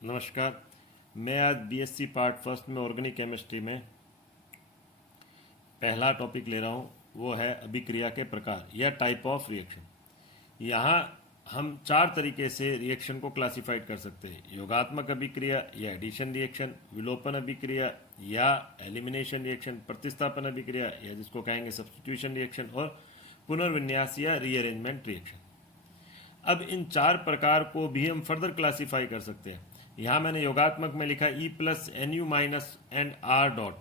नमस्कार। मैं आज बीएससी पार्ट फर्स्ट में ऑर्गेनिक केमिस्ट्री में पहला टॉपिक ले रहा हूँ। वो है अभिक्रिया के प्रकार या टाइप ऑफ रिएक्शन। यहाँ हम चार तरीके से रिएक्शन को क्लासिफाइड कर सकते हैं: योगात्मक अभिक्रिया या एडिशन रिएक्शन, विलोपन अभिक्रिया या एलिमिनेशन रिएक्शन, प्रतिस्थापन अभिक्रिया या जिसको कहेंगे सब्स्टिट्यूशन रिएक्शन, और पुनर्विन्यास या रीअरेंजमेंट रिएक्शन। अब इन चार प्रकार को भी हम फर्दर क्लासिफाई कर सकते हैं। यहाँ मैंने योगात्मक में लिखा E plus N U minus and R dot,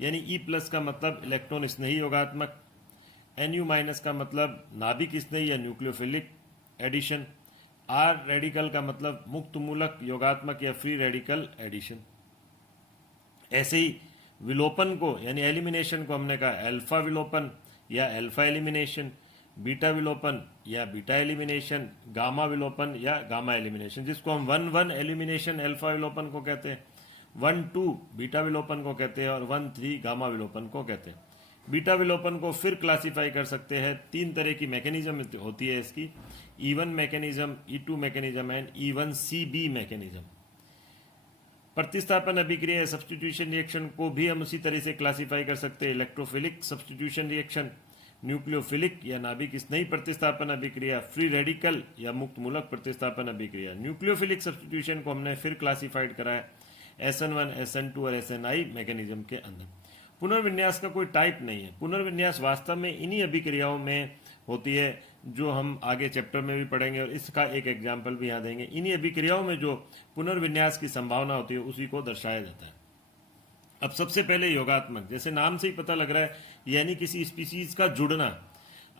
यानी ई प्लस का मतलब इलेक्ट्रॉन स्नेही योगात्मक, एन यू माइनस का मतलब नाभिक स्नेही या न्यूक्लियोफिलिक एडिशन, आर रेडिकल का मतलब मुक्त मूलक योगात्मक या फ्री रेडिकल एडिशन। ऐसे ही विलोपन को यानी एलिमिनेशन को हमने कहा अल्फा विलोपन या अल्फा एलिमिनेशन, बीटा विलोपन या बीटा एलिमिनेशन, गामा विलोपन या गामा एलिमिनेशन, जिसको हम 1-1 एलिमिनेशन अल्फा विलोपन को कहते हैं, 1-2 बीटा विलोपन को कहते हैं और 1-3 गामा विलोपन को कहते हैं। बीटा विलोपन को फिर क्लासिफाई कर सकते हैं। तीन तरह की मैकेनिज्म होती है इसकी: E1 mechanism, E2 mechanism and E1CB mechanism. प्रतिस्थापन अभिक्रिया या सब्स्टिट्यूशन रिएक्शन को भी हम उसी तरह से क्लासिफाई कर सकते हैं: इलेक्ट्रोफिलिक सब्स्टिट्यूशन रिएक्शन, न्यूक्लियोफिलिक या नाभिक स्नेही प्रतिस्थापन अभिक्रिया, फ्री रेडिकल या मुक्त मूलक प्रतिस्थापन अभिक्रिया। न्यूक्लियोफिलिक सब्स्टिट्यूशन को हमने फिर क्लासिफाइड करा है SN1, SN2 और SNI मैकेनिज्म के अंदर। पुनर्विन्यास का कोई टाइप नहीं है। पुनर्विन्यास वास्तव में इन्हीं अभिक्रियाओं में होती है जो हम आगे चैप्टर में भी पढ़ेंगे, और इसका एक एग्जाम्पल भी यहाँ देंगे। इन्हीं अभिक्रियाओं में जो पुनर्विन्यास की संभावना होती है उसी को दर्शाया जाता है। अब सबसे पहले योगात्मक, जैसे नाम से ही पता लग रहा है, यानी किसी स्पीसीज का जुड़ना।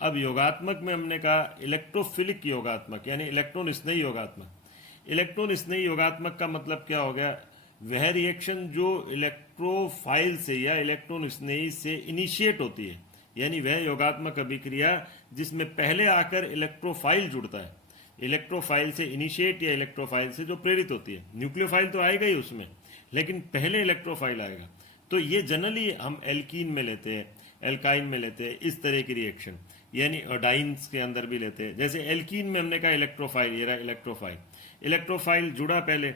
अब योगात्मक में हमने कहा इलेक्ट्रोफिलिक योगात्मक यानी इलेक्ट्रॉन स्नेही योगात्मक। इलेक्ट्रॉन स्नेही योगात्मक का मतलब क्या हो गया? वह रिएक्शन जो इलेक्ट्रोफाइल से या इलेक्ट्रॉन स्नेही से इनिशिएट होती है, यानी वह योगात्मक अभिक्रिया जिसमें पहले आकर इलेक्ट्रोफाइल जुड़ता है। इलेक्ट्रोफाइल से इनिशिएट या इलेक्ट्रोफाइल से जो प्रेरित होती है। न्यूक्लियोफाइल तो आएगा ही उसमें, लेकिन पहले इलेक्ट्रोफाइल आएगा। तो ये जनरली हम एल्कीन में लेते हैं, एल्काइन में लेते हैं, इस तरह की रिएक्शन, यानी अडाइंस के अंदर भी लेते हैं। जैसे एल्कीन में हमने कहा इलेक्ट्रोफाइल, ये रहा इलेक्ट्रोफाइल। इलेक्ट्रोफाइल जुड़ा पहले,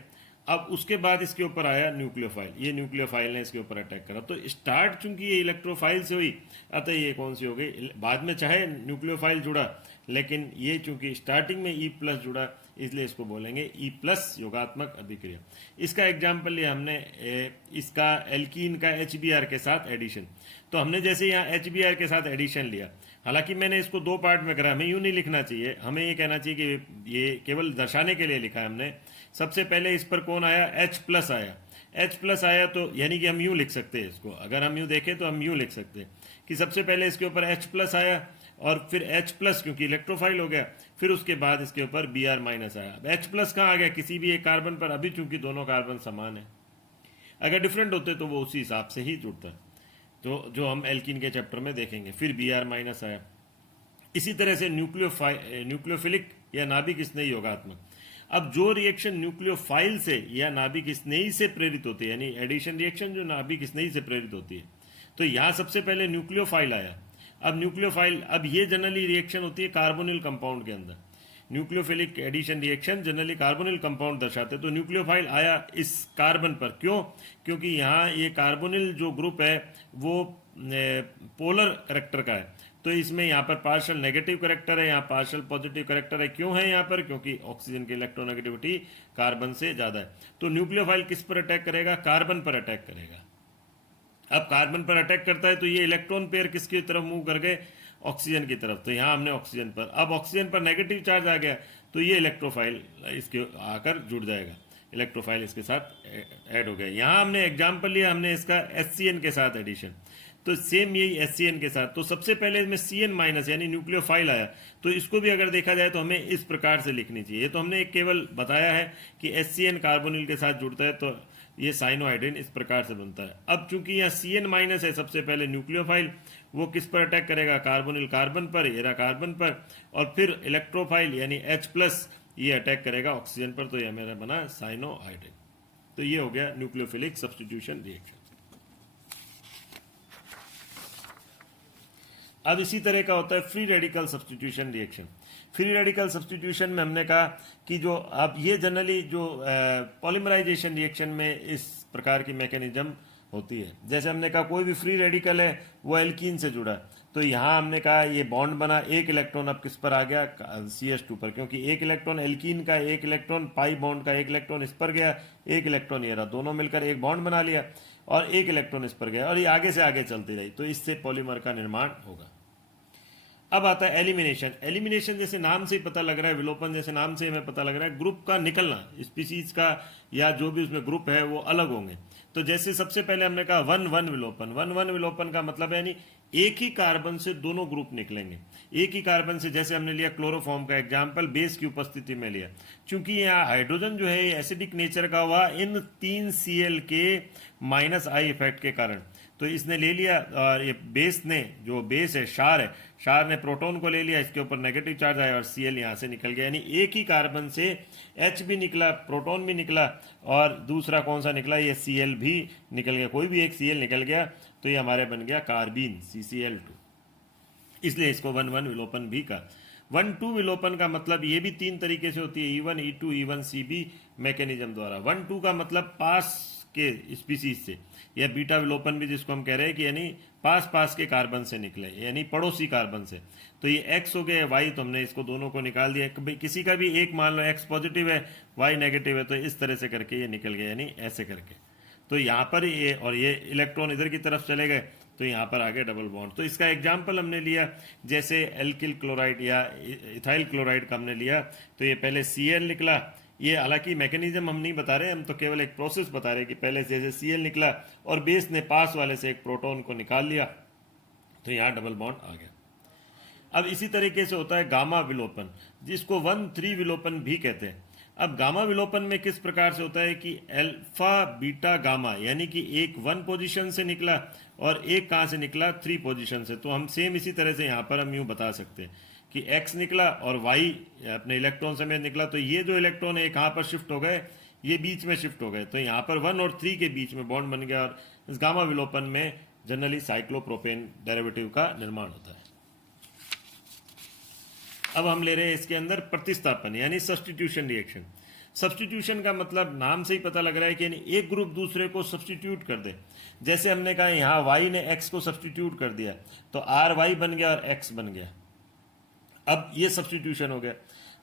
अब उसके बाद इसके ऊपर आया न्यूक्लियोफाइल। ये न्यूक्लियोफाइल ने इसके ऊपर अटैक करा, तो स्टार्ट चूंकि ये इलेक्ट्रोफाइल से हुई, अतः ये कौन सी हो गई? बाद में चाहे न्यूक्लियोफाइल जुड़ा, लेकिन ये चूंकि स्टार्टिंग में ई प्लस जुड़ा, इसलिए इसको बोलेंगे ई प्लस योगात्मक अभिक्रिया। इसका एग्जाम्पल लिया हमने इसका एल्कीन का HBr के साथ एडिशन। तो हमने जैसे यहाँ HBr के साथ एडिशन लिया, हालांकि मैंने इसको दो पार्ट में करा, हमें यूं नहीं लिखना चाहिए, हमें ये कहना चाहिए कि ये केवल दर्शाने के लिए लिखा है हमने। सबसे पहले इस पर कौन आया? H प्लस आया। H प्लस आया तो यानी कि हम यूं लिख सकते हैं इसको, अगर हम यूं देखें तो हम यूं लिख सकते हैं कि सबसे पहले इसके ऊपर H प्लस आया और फिर H प्लस क्योंकि इलेक्ट्रोफाइल हो गया, फिर उसके बाद इसके ऊपर Br माइनस आया। अब H प्लस कहाँ आ गया? किसी भी एक कार्बन पर। अभी चूंकि दोनों कार्बन समान है, अगर डिफरेंट होते तो वो उसी हिसाब से ही जुड़ता है, तो जो हम एल्कीन के चैप्टर में देखेंगे। फिर Br माइनस आया। इसी तरह से न्यूक्लियोफिलिक या नाभिक स्नेही योगात्मक। अब जो रिएक्शन न्यूक्लियोफाइल से या नाभिक स्नेही से प्रेरित होती है, यानी एडिशन रिएक्शन जो नाभिक स्नेही से प्रेरित होती है, तो यहाँ सबसे पहले न्यूक्लियोफाइल आया। अब न्यूक्लियोफाइल, अब ये जनरली रिएक्शन होती है कार्बोनिल कंपाउंड के अंदर। Nucleophilic addition reaction generally carbonyl compound दर्शाते हैं। तो न्यूक्लियोफाइल आया इस कार्बन पर, क्यों? क्योंकि यहाँ ये कार्बोनिल जो ग्रुप है वो पोलर करेक्टर का है, तो इसमें यहाँ पर पार्शियल नेगेटिव करेक्टर है, यहाँ पार्शियल पॉजिटिव करेक्टर है। क्यों है यहाँ पर? क्योंकि ऑक्सीजन की इलेक्ट्रोनेगेटिविटी कार्बन से ज्यादा है। तो न्यूक्लियोफाइल किस पर अटैक करेगा? कार्बन पर अटैक करेगा। अब कार्बन पर अटैक करता है तो ये इलेक्ट्रॉन पेयर किसकी तरफ मूव कर गए? ऑक्सीजन की तरफ। तो यहाँ हमने ऑक्सीजन पर, अब ऑक्सीजन पर नेगेटिव चार्ज आ गया तो ये इलेक्ट्रोफाइल इसके आकर जुड़ जाएगा, इलेक्ट्रोफाइल इसके साथ ऐड हो गया। यहाँ हमने एग्जाम्पल लिया, हमने इसका HCN के साथ एडिशन, तो सेम यही HCN के साथ। तो सबसे पहले इसमें CN माइनस यानी न्यूक्लियोफाइल आया, तो इसको भी अगर देखा जाए तो हमें इस प्रकार से लिखनी चाहिए। तो हमने केवल बताया है कि HCN कार्बोनिल के साथ जुड़ता है, तो ये साइनोहाइड्रिन इस प्रकार से बनता है। अब चूंकि यहाँ CN माइनस है, सबसे पहले न्यूक्लियोफाइल, वो किस पर अटैक करेगा? कार्बोनिल कार्बन पर, एरा कार्बन पर, और फिर इलेक्ट्रोफाइल यानी H प्लस ये अटैक करेगा ऑक्सीजन पर, तो यह मेरा बना साइनोहाइड्रिन। तो ये हो गया न्यूक्लियोफिलिक सब्स्टिट्यूशन रिएक्शन। अब इसी तरह का होता है free radical substitution reaction. Free radical substitution में हमने कहा कि जो अब ये जनरली जो पॉलीमराइजेशन रिएक्शन में इस प्रकार की मैकेनिज्म होती है। जैसे हमने कहा कोई भी फ्री रेडिकल है वो एल्कीन से जुड़ा, तो यहाँ हमने कहा ये बॉन्ड बना, एक इलेक्ट्रॉन अब किस पर आ गया, CH2 पर, क्योंकि एक इलेक्ट्रॉन एल्कीन का, एक इलेक्ट्रॉन पाई बॉन्ड का, एक इलेक्ट्रॉन इस पर गया, एक इलेक्ट्रॉन ये रहा, दोनों मिलकर एक बॉन्ड बना लिया और एक इलेक्ट्रॉन इस पर गया और ये आगे से आगे चलती रही, तो इससे पॉलीमर का निर्माण होगा। अब आता है एलिमिनेशन। एलिमिनेशन जैसे नाम से ही पता लग रहा है, विलोपन जैसे नाम से हमें पता लग रहा है, ग्रुप का निकलना, स्पीसीज का या जो भी उसमें ग्रुप है वो अलग होंगे। तो जैसे सबसे पहले हमने कहा 1-1 विलोपन। 1-1 विलोपन का मतलब है यानी एक ही कार्बन से दोनों ग्रुप निकलेंगे। एक ही कार्बन से, जैसे हमने लिया क्लोरोफॉर्म का एग्जाम्पल, बेस की उपस्थिति में लिया, चूंकि यहाँ हाइड्रोजन जो है एसिडिक नेचर का हुआ इन 3 Cl के -I इफेक्ट के कारण, तो इसने ले लिया और ये बेस ने, जो बेस है क्षार ने प्रोटॉन को ले लिया, इसके ऊपर नेगेटिव चार्ज आया और Cl यहाँ से निकल गया, यानी एक ही कार्बन से H भी निकला, प्रोटॉन भी निकला और दूसरा कौन सा निकला, ये Cl भी निकल गया, कोई भी एक Cl निकल गया तो ये हमारे बन गया कार्बीन CCl2, इसलिए इसको 1-1 विलोपन भी कहा। 1-2 विलोपन का मतलब ये भी 3 तरीके से होती है, E1, E2, E1CB मैकेनिज्म द्वारा। 1-2 का मतलब पास के स्पीसीज से, या बीटा विलोपन भी जिसको हम कह रहे हैं कि यानी पास के कार्बन से निकले, यानी पड़ोसी कार्बन से। तो ये X हो गया, Y, तो हमने इसको दोनों को निकाल दिया, किसी का भी एक मान लो X पॉजिटिव है Y नेगेटिव है, तो इस तरह से करके ये निकल गया, यानी ऐसे करके। तो यहाँ पर ये और ये इलेक्ट्रॉन इधर की तरफ चले गए तो यहाँ पर आ गया डबल बॉन्ड। तो इसका एग्जाम्पल हमने लिया, जैसे एल्किल क्लोराइड या इथाइल क्लोराइड का हमने लिया, तो ये पहले Cl निकला, ये हालांकि मैकेनिज्म हम नहीं बता रहे, हम तो केवल एक प्रोसेस बता रहे कि पहले जैसे Cl निकला और बेस ने पास वाले से एक प्रोटॉन को निकाल लिया, तो यहाँ डबल बॉन्ड आ गया। अब इसी तरीके से होता है गामा विलोपन, जिसको 1-3 विलोपन भी कहते हैं। अब गामा विलोपन में किस प्रकार से होता है कि अल्फा बीटा गामा, यानी कि एक 1 पोजीशन से निकला और एक कहाँ से निकला, 3 पोजीशन से। तो हम सेम इसी तरह से यहाँ पर हम यूँ बता सकते हैं कि X निकला और Y अपने इलेक्ट्रॉन समेत निकला, तो ये जो इलेक्ट्रॉन है कहाँ पर शिफ्ट हो गए, ये बीच में शिफ्ट हो गए, तो यहाँ पर 1 और 3 के बीच में बॉन्ड बन गया और इस गामा विलोपन में जनरली साइक्लोप्रोपेन डेरिवेटिव का निर्माण होता है। अब हम ले रहे हैं इसके अंदर प्रतिस्थापन यानी सब्स्टिट्यूशन रिएक्शन। सब्स्टिट्यूशन का मतलब नाम से ही पता लग रहा है कि यानी एक ग्रुप दूसरे को सब्स्टिट्यूट कर दे। जैसे हमने कहा यहाँ Y ने X को सब्स्टिट्यूट कर दिया तो RY बन गया और X बन गया, अब ये सब्स्टिट्यूशन हो गया।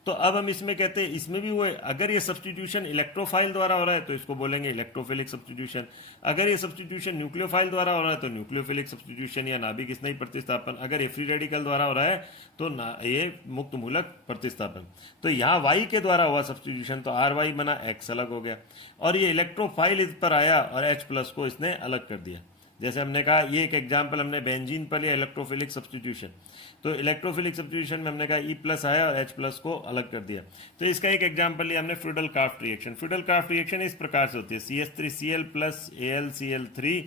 तो अब हम इसमें कहते हैं, इसमें भी वो है, अगर ये सब्स्टिट्यूशन इलेक्ट्रोफाइल द्वारा हो रहा है तो इसको बोलेंगे इलेक्ट्रोफिलिक सब्स्टिट्यूशन, अगर ये सब्स्टिट्यूशन न्यूक्लियोफाइल द्वारा हो रहा है तो न्यूक्लियोफिलिक सब्स्टिट्यूशन या नाभिक स्नायु प्रतिस्थापन, अगर ये फ्री रेडिकल द्वारा हो रहा है तो ये मुक्त मूलक प्रतिस्थापन। तो यहाँ Y के द्वारा हुआ सब्स्टिट्यूशन तो RY बना, X अलग हो गया, और ये इलेक्ट्रोफाइल इस पर आया और H+ को इसने अलग कर दिया। जैसे हमने कहा, ये एक एग्जाम्पल हमने बेंजीन पर लिया, इलेक्ट्रोफिलिक सब्स्टिट्यूशन। तो इलेक्ट्रोफिलिक सब्स्टिट्यूशन में हमने कहा E+ आया और H+ को अलग कर दिया। तो इसका एक एग्जाम्पल लिया हमने Friedel craft reaction. Friedel craft reaction इस प्रकार से होती है, CH3Cl + AlCl3,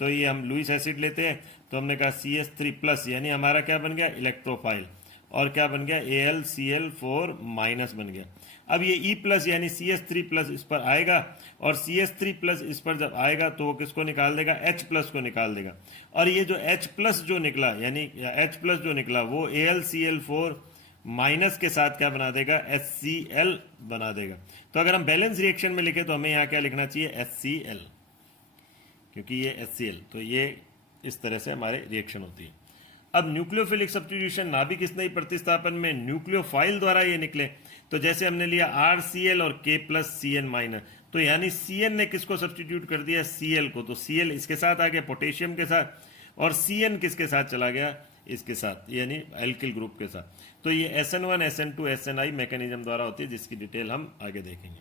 तो ये हम लुईस एसिड लेते हैं, तो हमने कहा CH3+ यानी हमारा क्या बन गया, इलेक्ट्रोफाइल, और क्या बन गया, AlCl4- बन गया। अब ये E+ यानी CH3+ इस पर आएगा और CH3+ इस पर जब आएगा तो वो किसको निकाल देगा, H+ को निकाल देगा, और ये जो H+ जो निकला यानी H+ जो निकला वो AlCl4- के साथ क्या बना देगा, HCl बना देगा। तो अगर हम बैलेंस रिएक्शन में लिखे तो हमें यहाँ क्या लिखना चाहिए, HCl, क्योंकि ये HCl, तो ये इस तरह से हमारे रिएक्शन होती है। अब न्यूक्लियोफिलिक सब्स्टिट्यूशन नाभिक स्नायु प्रतिस्थापन में न्यूक्लियोफाइल द्वारा ये निकले, तो जैसे हमने लिया RCl और K+Cn-, तो यानी Cn ने किसको सब्स्टिट्यूट कर दिया, Cl को, तो Cl इसके साथ आ गया पोटेशियम के साथ, और Cn किसके साथ चला गया, इसके साथ, यानी एल्किल ग्रुप के साथ। तो ये SN1 SN2 SNI मैकेनिज्म द्वारा होती है, जिसकी डिटेल हम आगे देखेंगे।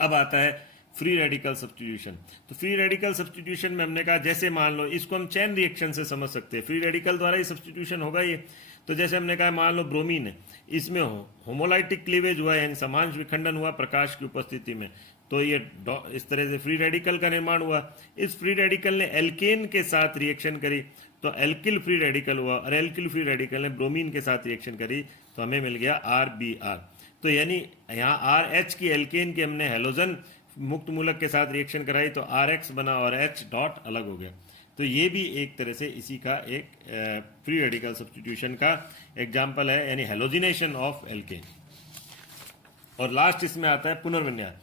अब आता है फ्री रेडिकल सब्स्टिट्यूशन। तो फ्री रेडिकल सब्स्टिट्यूशन में हमने कहा, जैसे मान लो इसको हम चैन रिएक्शन से समझ सकते हैं, फ्री रेडिकल द्वारा ही सब्स्टिट्यूशन होगा ये। तो जैसे हमने कहा, मान लो ब्रोमीन है, इसमें होमोलाइटिक क्लीवेज हुआ, यानी समांश विखंडन हुआ प्रकाश की उपस्थिति में, तो ये इस तरह से फ्री रेडिकल का निर्माण हुआ। इस फ्री रेडिकल ने एल्केन के साथ रिएक्शन करी तो एल्किल फ्री रेडिकल हुआ, और एल्किल फ्री रेडिकल ने ब्रोमीन के साथ रिएक्शन करी तो हमें मिल गया RBr। तो यानी यहाँ RH की एल्केन की हमने हेलोजन मुक्त मूलक के साथ रिएक्शन कराई तो RX बना और H डॉट अलग हो गया। तो ये भी एक तरह से इसी का एक फ्री रेडिकल सब्स्टिट्यूशन का एग्जाम्पल है, यानी हेलोजिनेशन ऑफ एल्केन। और लास्ट इसमें आता है पुनर्विन्यास।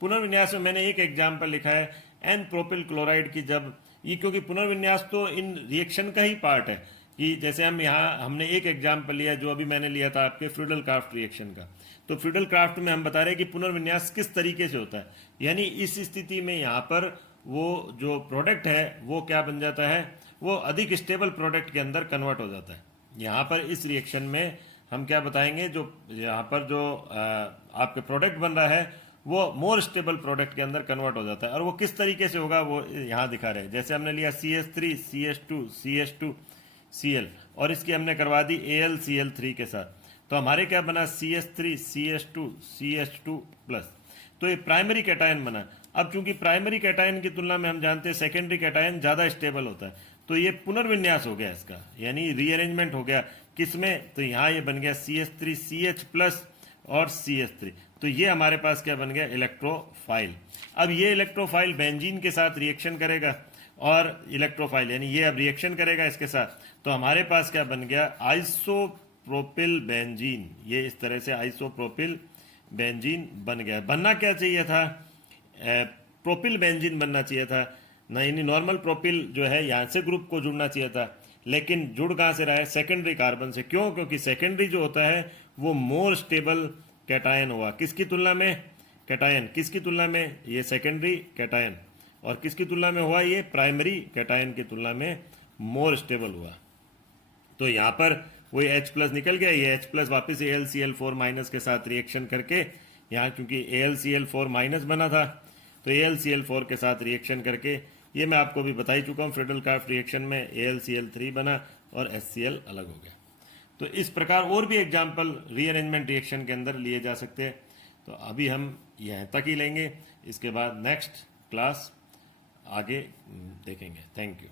पुनर्विन्यास में मैंने एक एग्जाम्पल लिखा है एन प्रोपिल क्लोराइड की, जब ये, क्योंकि पुनर्विन्यास तो इन रिएक्शन का ही पार्ट है, कि जैसे हम यहाँ हमने एक एग्जाम्पल लिया जो अभी मैंने लिया था आपके फ्रीडल क्राफ्ट रिएक्शन का। तो फ्रीडल क्राफ्ट में हम बता रहे हैं कि पुनर्विन्यास किस तरीके से होता है, यानी इस स्थिति में यहाँ पर वो जो प्रोडक्ट है वो क्या बन जाता है, वो अधिक स्टेबल प्रोडक्ट के अंदर कन्वर्ट हो जाता है। यहाँ पर इस रिएक्शन में हम क्या बताएंगे, जो यहाँ पर जो आपके प्रोडक्ट बन रहा है वो मोर स्टेबल प्रोडक्ट के अंदर कन्वर्ट हो जाता है। और वो किस तरीके से होगा वो यहाँ दिखा रहे हैं। जैसे हमने लिया CH3 CH2 CH2 Cl और इसकी हमने करवा दी AlCl3 के साथ, तो हमारे क्या बना CH3 CH2 CH2 प्लस, तो ये प्राइमरी कैटायन बना। अब चूंकि प्राइमरी कैटायन की तुलना में हम जानते हैं सेकेंडरी कैटायन ज़्यादा स्टेबल होता है, तो ये पुनर्विन्यास हो गया इसका, यानी रीअरेंजमेंट हो गया किसमें, तो यहाँ ये बन गया CH3 CH प्लस और CH3, तो ये हमारे पास क्या बन गया, इलेक्ट्रोफाइल। अब ये इलेक्ट्रोफाइल बेंजीन के साथ रिएक्शन करेगा और इलेक्ट्रोफाइल यानी ये अब रिएक्शन करेगा इसके साथ, तो हमारे पास क्या बन गया, आइसोप्रोपिल बेंजीन। ये इस तरह से आइसोप्रोपिल बेंजीन बन गया। बनना क्या चाहिए था, प्रोपिल बेंजीन बनना चाहिए था ना, यानी नॉर्मल प्रोपिल जो है यहाँ से ग्रुप को जुड़ना चाहिए था, लेकिन जुड़ कहाँ से रहा है, सेकेंडरी कार्बन से। क्यों, क्योंकि सेकेंडरी जो होता है वो मोर स्टेबल कैटायन हुआ, किसकी तुलना में, कैटायन किसकी तुलना में, ये सेकेंडरी कैटायन, और किसकी तुलना में हुआ, ये प्राइमरी कैटायन की तुलना में मोर स्टेबल हुआ। तो यहाँ पर वही H प्लस निकल गया, ये H प्लस वापिस AlCl4 माइनस के साथ रिएक्शन करके, यहाँ चूंकि AlCl4 माइनस बना था तो AlCl4 के साथ रिएक्शन करके, ये मैं आपको भी बता ही चुका हूँ, फ्रीडल क्राफ्ट रिएक्शन में AlCl3 बना और HCl अलग हो गया। तो इस प्रकार और भी एग्जाम्पल रीअरेंजमेंट रिएक्शन के अंदर लिए जा सकते हैं। तो अभी हम यहाँ तक ही लेंगे, इसके बाद नेक्स्ट क्लास आगे देखेंगे। Thank you.